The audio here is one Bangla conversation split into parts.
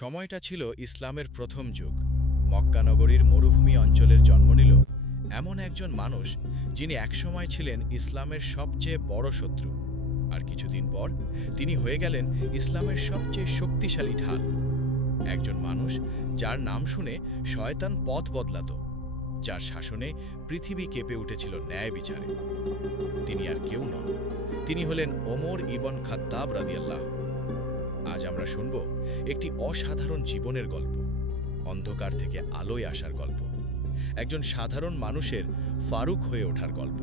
সময়টা ছিল ইসলামের প্রথম যুগ। মক্কা নগরীর মরুভূমি অঞ্চলের জন্ম নিল এমন একজন মানুষ যিনি একসময় ছিলেন ইসলামের সবচেয়ে বড় শত্রু। আর কিছুদিন পর তিনি হয়ে গেলেন ইসলামের সবচেয়ে শক্তিশালী ঢাল। একজন মানুষ যার নাম শুনে শয়তান পথ বদলাত, যার শাসনে পৃথিবী কেঁপে উঠেছিল ন্যায় বিচারে। তিনি আর কেউ নন, তিনি হলেন ওমর ইবন খাত্তাব রাদিয়াল্লাহু। আজ আমরা শুনব একটি অসাধারণ জীবনের গল্প, অন্ধকার থেকে আলোয় আসার গল্প, একজন সাধারণ মানুষের ফারুক হয়ে ওঠার গল্প।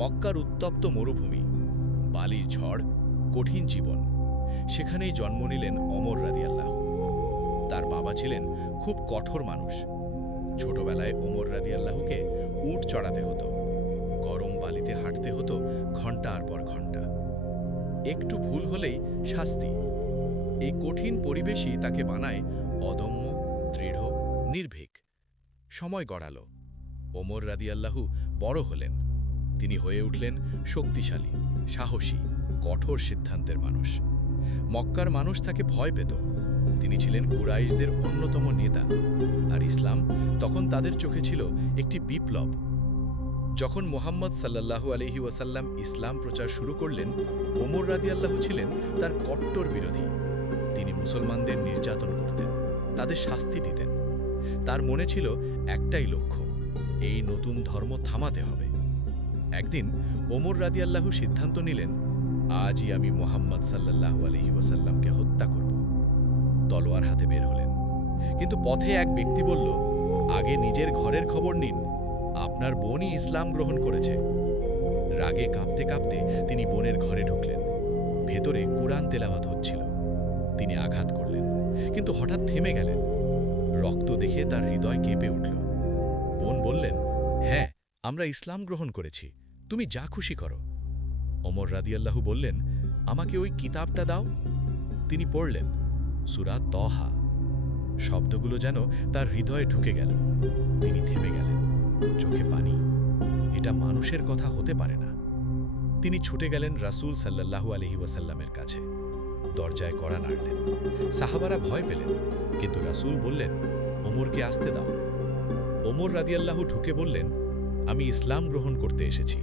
মক্কার উত্তপ্ত মরুভূমি, বালির ঝড়, কঠিন জীবন, সেখানেই জন্ম নিলেন ওমর রাদিয়াল্লাহু। তার বাবা ছিলেন খুব কঠোর মানুষ। ছোটবেলায় ওমর রাদিয়াল্লাহুকে উট চড়াতে হতো, গরম বালিতে হাঁটতে হতো ঘণ্টার পর ঘণ্টা। একটু ভুল হলেই শাস্তি। এই কঠিন পরিবেশই তাকে বানায় অদম্য, দৃঢ়, নির্ভীক। সময় গড়াল, ওমর রাদিয়াল্লাহু বড় হলেন। তিনি হয়ে উঠলেন শক্তিশালী, সাহসী, কঠোর সিদ্ধান্তের মানুষ। মক্কার মানুষ তাকে ভয় পেত। তিনি ছিলেন কুরাইশদের অন্যতম নেতা, আর ইসলাম তখন তাদের চোখে ছিল একটি বিপ্লব। যখন মুহাম্মদ সাল্লাল্লাহু আলাইহি ওয়াসাল্লাম ইসলাম প্রচার শুরু করলেন, ওমর রাদিয়াল্লাহু ছিলেন তার কট্টর বিরোধী। তিনি মুসলমানদের নির্যাতন করতেন, তাদের শাস্তি দিতেন। তার মনে ছিল একটাই লক্ষ্য, এই নতুন ধর্ম থামাতে হবে। একদিন ওমর রাদিয়াল্লাহু সিদ্ধান্ত নিলেন, আজই আমি মুহাম্মদ সাল্লাল্লাহু আলাইহি ওয়াসাল্লামকে হত্যা করব। তলোয়ার হাতে বের হলেন, কিন্তু পথে এক ব্যক্তি বলল, আগে নিজের ঘরের খবর নিন, আপনার বোনই ইসলাম গ্রহণ করেছে। রাগে কাঁপতে কাঁপতে তিনি বোনের ঘরে ঢুকলেন। ভেতরে কুরআন তেলাওয়াত হচ্ছিল। তিনি আঘাত করলেন, কিন্তু হঠাৎ থেমে গেলেন। রক্ত দেখে তার হৃদয় কেঁপে উঠল। বোন বললেন, হ্যাঁ, আমরা ইসলাম গ্রহণ করেছি, তুমি যা খুশি করো। ওমর রাদিয়াল্লাহু বললেন, আমাকে ওই কিতাবটা দাও। তিনি পড়লেন সূরা তহা। শব্দগুলো যেন তার হৃদয়ে ঢুকে গেল। তিনি থেমে গেলেন, চোখে পানি। এটা মানুষের কথা হতে পারে না। তিনি ছুটে গেলেন রাসূল সাল্লাল্লাহু আলাইহি ওয়াসাল্লামের কাছে। দরজায় কড়া নাড়লেন। সাহাবারা ভয় পেলেন, কিন্তু রাসূল বললেন, ওমরকে আসতে দাও। ওমর রাদিয়াল্লাহু ঢুকে বললেন, আমি ইসলাম গ্রহণ করতে এসেছি।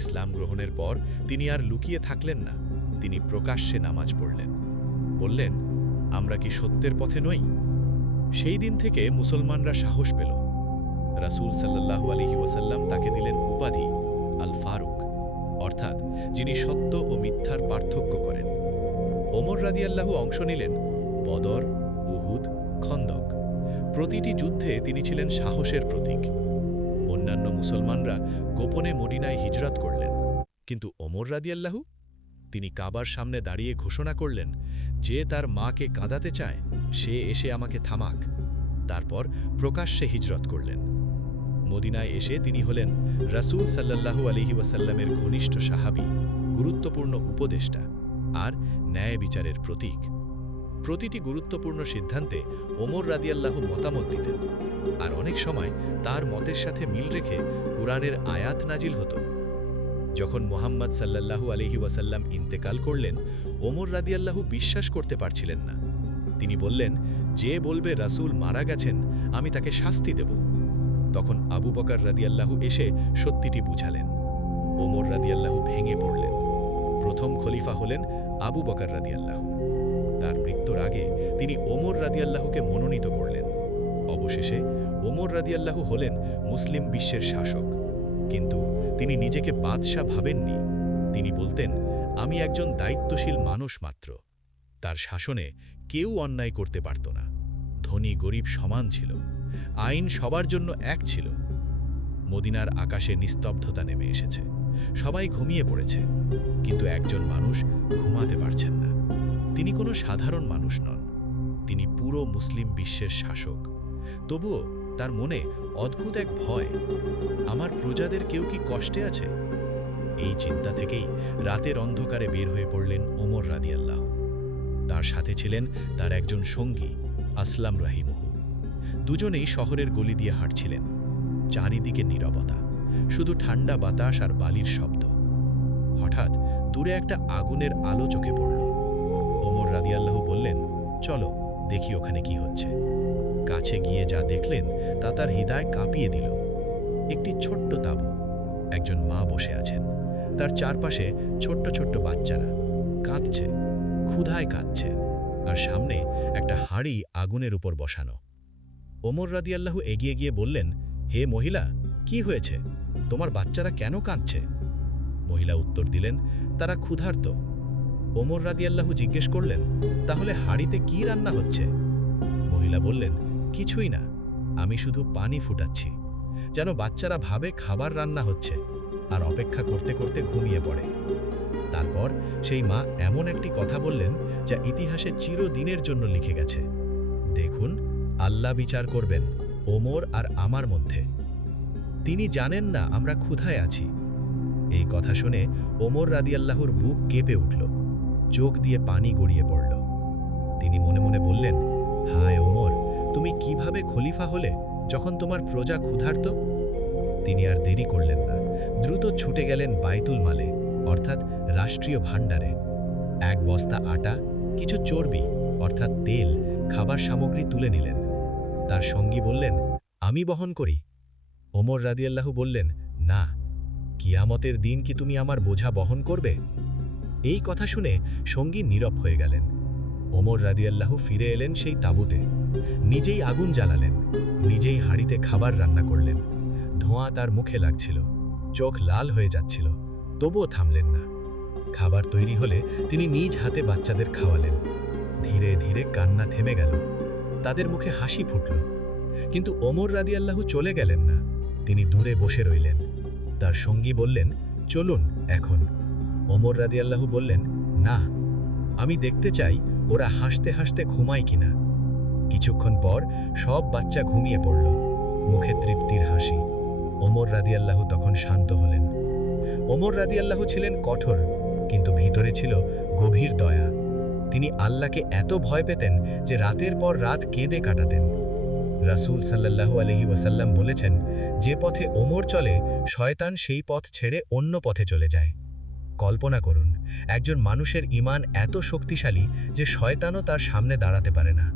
ইসলাম গ্রহণের পর তিনি আর লুকিয়ে থাকলেন না, তিনি প্রকাশ্যে নামাজ পড়লেন। বললেন, আমরা কি সত্যের পথে নই? সেই দিন থেকে মুসলমানরা সাহস পেল। রাসূল সাল্লাল্লাহু আলাইহি ওয়াসাল্লাম তাকে দিলেন উপাধি আল ফারুক, অর্থাৎ যিনি সত্য ও মিথ্যার পার্থক্য করেন। ওমর রাদিয়াল্লাহু অংশ নিলেন বদর, উহুদ, খন্দক। প্রতিটি যুদ্ধে তিনি ছিলেন সাহসের প্রতীক। অন্যান্য মুসলমানরা গোপনে মদিনায় হিজরত করলেন, কিন্তু ওমর রাদিয়াল্লাহু, তিনি কাবার সামনে দাঁড়িয়ে ঘোষণা করলেন, যে তার মাকে কাঁদাতে চায় সে এসে আমাকে থামাক। তারপর প্রকাশ্যে হিজরত করলেন। মদিনায় এসে তিনি হলেন রাসূল সাল্লাল্লাহু আলাইহি ওয়াসাল্লামের ঘনিষ্ঠ সাহাবী, গুরুত্বপূর্ণ উপদেষ্টা আর ন্যায় বিচারের প্রতীক। প্রতিটি গুরুত্বপূর্ণ সিদ্ধান্তে ওমর রাদিয়াল্লাহু মতামত দিতেন, আর অনেক সময় তার মতের সাথে মিল রেখে কুরআনের আয়াত নাজিল হতো। যখন মুহাম্মদ সাল্লাল্লাহু আলাইহি ওয়াসাল্লাম ইন্তেকাল করলেন, ওমর রাদিয়াল্লাহু বিশ্বাস করতে পারছিলেন না। তিনি বললেন, যে বলবে রাসূল মারা গেছেন, আমি তাকে শাস্তি দেব। তখন আবু বকর রাদিয়াল্লাহু এসে সত্যিটি বুঝালেন। ওমর রাদিয়াল্লাহু ভেঙে পড়লেন। প্রথম খলিফা হলেন আবু বকর রাদিয়াল্লাহু। তার মৃত্যুর আগে তিনি ওমর রাদিয়াল্লাহুকে মনোনীত করলেন। অবশেষে ওমর রাদিয়াল্লাহু হলেন মুসলিম বিশ্বের শাসক। কিন্তু তিনি নিজেকে বাদশাহ ভাবেননি। তিনি বলতেন, আমি একজন দায়িত্বশীল মানুষ মাত্র। তার শাসনে কেউ অন্যায় করতে পারত না। ধনী গরিব সমান ছিল। আইন সবার জন্য এক ছিল। মদিনার আকাশে নিস্তব্ধতা নেমে এসেছে। সবাই ঘুমিয়ে পড়েছে, কিন্তু একজন মানুষ ঘুমাতে পারছেন না। তিনি কোনো সাধারণ মানুষ নন, তিনি পুরো মুসলিম বিশ্বের শাসক। তবুও তার মনে অদ্ভুত এক ভয়। আমার প্রজাদের কেউ কি কষ্টে আছে? এই চিন্তা থেকেই রাতের অন্ধকারে বের হয়ে পড়লেন ওমর রাদিয়াল্লাহু। তার সাথে ছিলেন তার একজন সঙ্গী আসলাম রাহিমহু। দুজনেই শহরের গলি দিয়ে হাঁটছিলেন। চারিদিকে নীরবতা, শুধু ঠান্ডা বাতাস আর বালির শব্দ। হঠাৎ দূরে একটা আগুনের আলো চোখে পড়ল। ওমর রাদিয়াল্লাহু বললেন, চলো দেখি ওখানে কি হচ্ছে। কাছে গিয়ে যা দেখলেন তা তার হৃদয় কাঁপিয়ে দিল। একটি ছোট্ট তাঁবু, একজন মা বসে আছেন, তার চারপাশে ছোট্ট ছোট্ট বাচ্চারা কাঁদছে, ক্ষুধায় কাঁদছে, আর সামনে একটা হাঁড়ি আগুনের উপর বসানো। ওমর রাদিয়াল্লাহু এগিয়ে গিয়ে বললেন, হে মহিলা, কি হয়েছে? তোমার বাচ্চারা কেন কাঁদছে? মহিলা উত্তর দিলেন, তারা ক্ষুধার্ত। ওমর রাদিয়াল্লাহু জিজ্ঞেস করলেন, তাহলে হাঁড়িতে কি রান্না হচ্ছে? মহিলা বললেন, কিছুই না, আমি শুধু পানি ফুটাচ্ছি, যেন বাচ্চারা ভাবে খাবার রান্না হচ্ছে, আর অপেক্ষা করতে করতে ঘুমিয়ে পড়ে। তারপর সেই মা এমন একটি কথা বললেন যা ইতিহাসে চিরদিনের জন্য লিখে গেছে, দেখুন, আল্লাহ বিচার করবেন ওমর আর আমার মধ্যে। তিনি জানেন না আমরা ক্ষুধায় আছি। এই কথা শুনে ওমর রাদিয়াল্লাহুর বুক কেঁপে উঠল, চোখ দিয়ে পানি গড়িয়ে পড়ল। তিনি মনে মনে বললেন, হায় ওমর, তুমি কিভাবে খলিফা হলে যখন তোমার প্রজা ক্ষুধার্ত? তিনি আর দেরি করলেন না, দ্রুত ছুটে গেলেন বাইতুল মালে, অর্থাৎ রাষ্ট্রীয় ভাণ্ডারে। এক বস্তা আটা, কিছু চর্বি অর্থাৎ তেল, খাবার সামগ্রী তুলে নিলেন। তার সঙ্গী বললেন, আমি বহন করি। ওমর রাদিয়াল্লাহু বললেন, না, কিয়ামতের দিন কি তুমি আমার বোঝা বহন করবে? এই কথা শুনে সঙ্গী নীরব হয়ে গেলেন। ওমর রাদিয়াল্লাহু ফিরে এলেন সেই তাঁবুতে, নিজেই আগুন জ্বালালেন, নিজেই হাঁড়িতে খাবার রান্না করলেন। ধোঁয়া তার মুখে লাগছিল, চোখ লাল হয়ে যাচ্ছিল, তবুও থামলেন না। খাবার তৈরি হলে তিনি নিজ হাতে বাচ্চাদের খাওয়ালেন। ধীরে ধীরে কান্না থেমে গেল, তাদের মুখে হাসি ফুটল। কিন্তু ওমর রাদিয়াল্লাহু চলে গেলেন না, তিনি দূরে বসে রইলেন। তার সঙ্গী বললেন, চলুন এখন। ওমর রাদিয়াল্লাহু বললেন, না, আমি দেখতে চাই ওরা হাসতে হাসতে ঘুমায় কিনা। কিছুক্ষণ পর সব বাচ্চা ঘুমিয়ে পড়ল, মুখে তৃপ্তির হাসি। ওমর রাদিয়াল্লাহু তখন শান্ত হলেন। ওমর রাদিয়াল্লাহু ছিলেন কঠোর, কিন্তু ভিতরে ছিল গভীর দয়া। তিনি আল্লাহকে এত ভয় পেতেন যে রাতের পর রাত কেঁদে কাটাতেন। রাসূল সাল্লাল্লাহু আলাইহি ওয়াসাল্লাম বলেছেন, যে পথে ওমর চলে, শয়তান সেই পথ ছেড়ে অন্য পথে চলে যায়। কল্পনা করুন, একজন মানুষের ঈমান এত শক্তিশালী যে শয়তানও তার সামনে দাঁড়াতে পারে না।